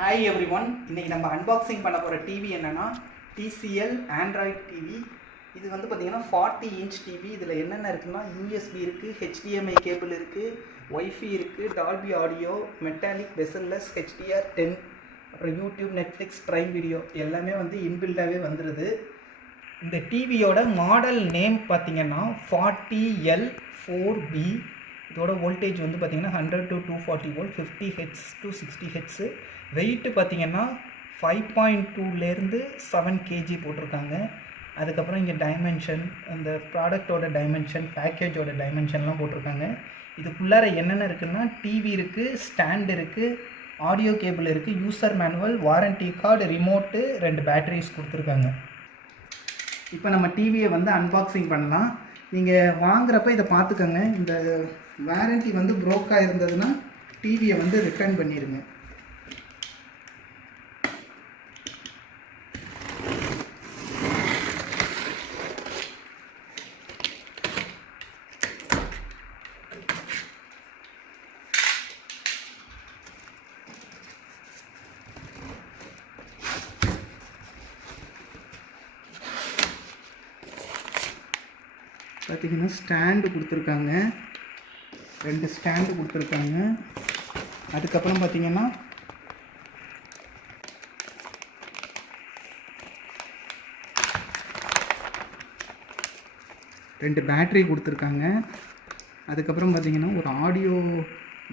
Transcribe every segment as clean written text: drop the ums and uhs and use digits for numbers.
Hi every one. இன்றைக்கி நம்ம unboxing பண்ண போகிற டிவி என்னென்னா TCL ஆண்ட்ராய்ட் டிவி. இது வந்து பார்த்திங்கன்னா 40 இன்ச் டிவி. இதில் என்னென்ன இருக்குன்னா யூஎஸ்பி இருக்குது, HDMI கேபிள் இருக்குது, ஒய்ஃபை இருக்குது, Dolby audio, metallic bezel-less, HDR10, அப்புறம் யூடியூப், நெட்ஃப்ளிக்ஸ், ப்ரைம் வீடியோ எல்லாமே வந்து இன்பில்டாகவே வந்துடுது. இந்த டிவியோட மாடல் நேம் பார்த்திங்கன்னா 40L4B. இதோட வோல்டேஜ் வந்து பார்த்திங்கன்னா 100 to 240 volt, 50 hertz to 60 hertz. Weight பார்த்திங்கன்னா 5.2லேருந்து 7 kg போட்டிருக்காங்க. அதுக்கப்புறம் இங்கே டைமென்ஷன், இந்த ப்ராடக்டோட டைமென்ஷன், பேக்கேஜோட டைமென்ஷன்லாம் போட்டிருக்காங்க. இதுக்குள்ளார என்னென்ன இருக்குன்னா டிவி இருக்குது, ஸ்டாண்ட் இருக்குது, ஆடியோ கேபிள் இருக்குது, user manual, warranty card, remote, 2 batteries கொடுத்துருக்காங்க. இப்போ நம்ம டிவியை வந்து அன்பாக்சிங் பண்ணலாம். நீங்கள் வாங்குறப்ப இதை பார்த்துக்கோங்க. இந்த வாரண்டி வந்து ப்ரோக்காக இருந்ததுன்னா டிவியை வந்து ரிட்டர்ன் பண்ணிடுங்க. பார்த்திங்கன்னா ஸ்டாண்டு கொடுத்துருக்காங்க, 2 ஸ்டாண்டு கொடுத்துருக்காங்க. அதுக்கப்புறம் பார்த்திங்கன்னா ரெண்டு பேட்ரி கொடுத்துருக்காங்க. அதுக்கப்புறம் பார்த்திங்கன்னா ஒரு ஆடியோ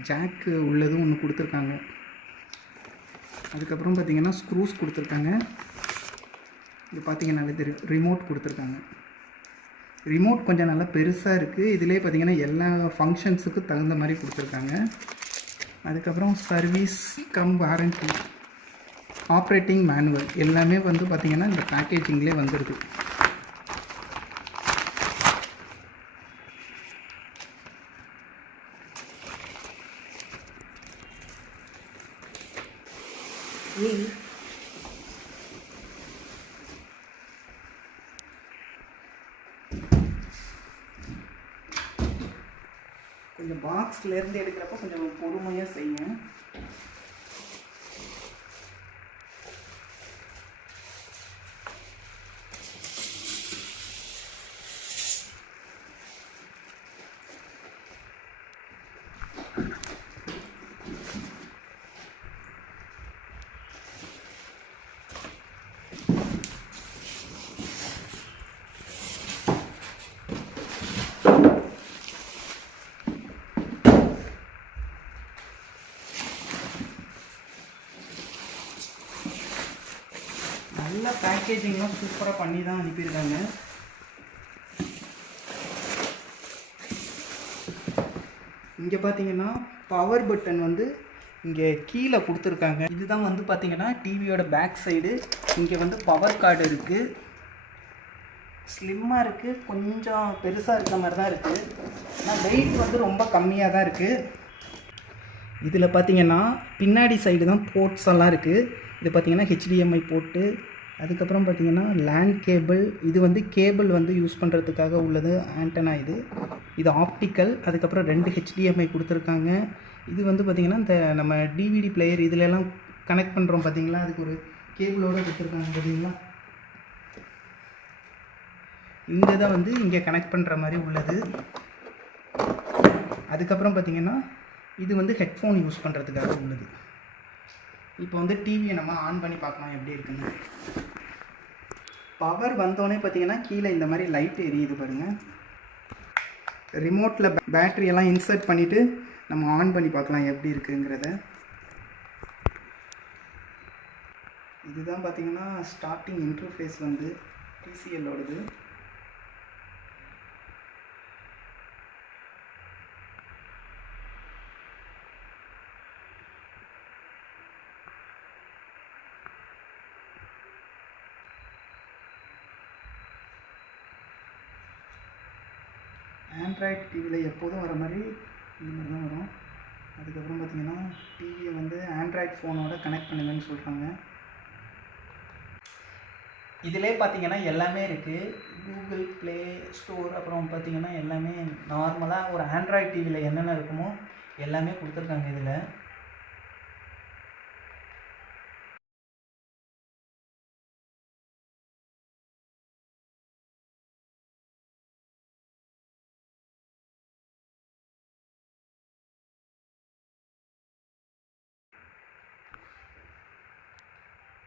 ஜாக்கு உள்ளதும் ஒன்று கொடுத்துருக்காங்க. அதுக்கப்புறம் பார்த்திங்கன்னா ஸ்க்ரூஸ் கொடுத்துருக்காங்க. இது பார்த்திங்கன்னாலே தெரியும், ரிமோட் கொடுத்துருக்காங்க. ரிமோட் கொஞ்சம் நல்லா பெருசாக இருக்குது. இதிலே பார்த்திங்கன்னா எல்லா ஃபங்க்ஷன்ஸுக்கும் தகுந்த மாதிரி கொடுத்துருக்காங்க. அதுக்கப்புறம் service come warranty, operating manual எல்லாமே வந்து பார்த்திங்கன்னா இந்த பேக்கேஜிங்லேயே வந்துடுது. கொஞ்சம் பாக்ஸ்லேருந்து எடுக்கிறப்போ கொஞ்சம் பொறுமையாக செய்யுங்க. நல்ல பேக்கேஜிங்லாம் சூப்பராக பண்ணி தான் அனுப்பியிருக்காங்க. இங்கே பார்த்தீங்கன்னா பவர் பட்டன் வந்து இங்கே கீழே கொடுத்துருக்காங்க. இதுதான் வந்து பார்த்திங்கன்னா டிவியோட பேக் சைடு. இங்கே வந்து பவர் கார்டு இருக்குது, ஸ்லிம்மாக இருக்குது, கொஞ்சம் பெருசாக இருக்க மாதிரி தான் இருக்குது. ஆனால் வெயிட் வந்து ரொம்ப கம்மியாக தான் இருக்குது. இதில் பார்த்திங்கன்னா பின்னாடி சைடு தான் போர்ட்ஸ் எல்லாம் இருக்குது. இது பார்த்திங்கன்னா HDMI போர்ட்டு, அதுக்கப்புறம் பார்த்திங்கன்னா லேண்ட் கேபிள், இது வந்து கேபிள் வந்து யூஸ் பண்ணுறதுக்காக உள்ளது ஆண்டனா. இது ஆப்டிக்கல். அதுக்கப்புறம் 2 HDMI கொடுத்துருக்காங்க. இது வந்து பார்த்திங்கன்னா இந்த நம்ம DVD பிளேயர் இதிலெல்லாம் கனெக்ட் பண்ணுறோம் பார்த்திங்களா, அதுக்கு ஒரு கேபிளோடு கொடுத்துருக்காங்க பார்த்திங்களா. இந்த இதை வந்து இங்கே கனெக்ட் பண்ணுற மாதிரி உள்ளது. அதுக்கப்புறம் பார்த்திங்கன்னா இது வந்து ஹெட்ஃபோன் யூஸ் பண்ணுறதுக்காக உள்ளது. இப்போ வந்து டிவியை நம்ம ஆன் பண்ணி பார்க்கலாம் எப்படி இருக்குன்னு. பவர் வந்தோடனே பார்த்திங்கன்னா கீழே இந்த மாதிரி லைட் எரியுது பாருங்கள். ரிமோட்டில் பேட்டரியெல்லாம் இன்சர்ட் பண்ணிவிட்டு நம்ம ஆன் பண்ணி பார்க்கலாம் எப்படி இருக்குங்கிறத. இதுதான் பார்த்திங்கன்னா ஸ்டார்டிங் இன்டர்ஃபேஸ் வந்து TCLோடது. ஆண்ட்ராய்ட் டிவியில் எப்போதும் வர மாதிரி இந்த மாதிரி தான் வரும். அதுக்கப்புறம் பார்த்திங்கன்னா டிவியை வந்து ஆண்ட்ராய்ட் ஃபோனோட கனெக்ட் பண்ணுங்கன்னு சொல்கிறாங்க. இதிலே பார்த்திங்கன்னா எல்லாமே இருக்குது, கூகுள் ப்ளே ஸ்டோர், அப்புறம் பார்த்திங்கன்னா எல்லாமே நார்மலாக ஒரு ஆண்ட்ராய்ட் டிவியில் என்னென்ன இருக்குமோ எல்லாமே கொடுத்துருக்காங்க இதில்.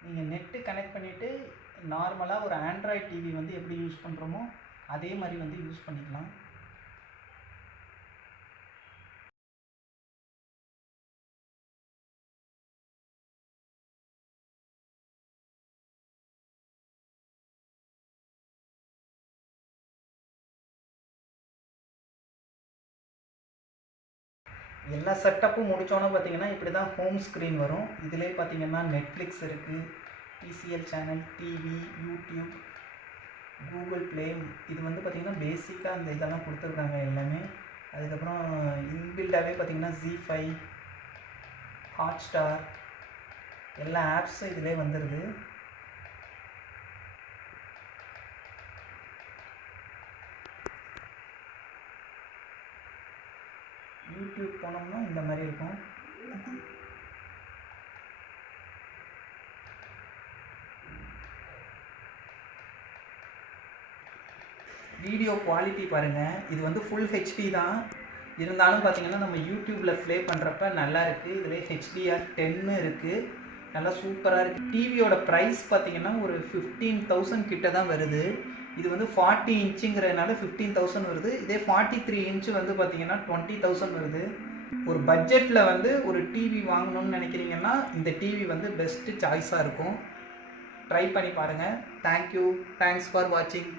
நீங்கள் நெட்டு கனெக்ட் பண்ணிவிட்டு நார்மலாக ஒரு ஆண்ட்ராய்ட் டிவி வந்து எப்படி யூஸ் பண்ணுறோமோ அதே மாதிரி வந்து யூஸ் பண்ணிக்கலாம். எல்லா செட்டப்பும் முடித்தோன்னே பார்த்தீங்கன்னா இப்படி தான் ஹோம் ஸ்க்ரீன் வரும். இதிலே பார்த்தீங்கன்னா நெட்ஃப்ளிக்ஸ் இருக்குது, TCL channel, TV, YouTube, Google play. இது வந்து பார்த்திங்கன்னா பேசிக்காக அந்த இதெல்லாம் கொடுத்துருக்காங்க எல்லாமே. அதுக்கப்புறம் இன்பில்டாகவே பார்த்திங்கன்னா ZEE5, ஹாட்ஸ்டார் எல்லா ஆப்ஸும் இதிலே வந்துடுது. யூடியூப் போனோம்னா இந்த மாதிரி இருக்கும். வீடியோ குவாலிட்டி பாருங்கள், இது வந்து ஃபுல் ஹெச்டி தான். இருந்தாலும் பார்த்தீங்கன்னா நம்ம யூடியூப்பில் ப்ளே பண்ணுறப்ப நல்லா இருக்குது. இதில் HDR10 இருக்குது, நல்லா சூப்பராக இருக்குது. டிவியோட ப்ரைஸ் பார்த்தீங்கன்னா ஒரு 15,000 கிட்ட தான் வருது. இது வந்து 40 இன்ச்சுங்கிறதுனால 15,000 வருது. இதே 43 இன்ச்சு வந்து பார்த்தீங்கன்னா 20,000 வருது. ஒரு பட்ஜெட்டில் வந்து ஒரு டிவி வாங்கணும்னு நினைக்கிறீங்கன்னா இந்த டிவி வந்து பெஸ்ட்டு சாய்ஸாக இருக்கும். ட்ரை பண்ணி பாருங்கள். தேங்க்யூ, தேங்க்ஸ் ஃபார் வாட்சிங்.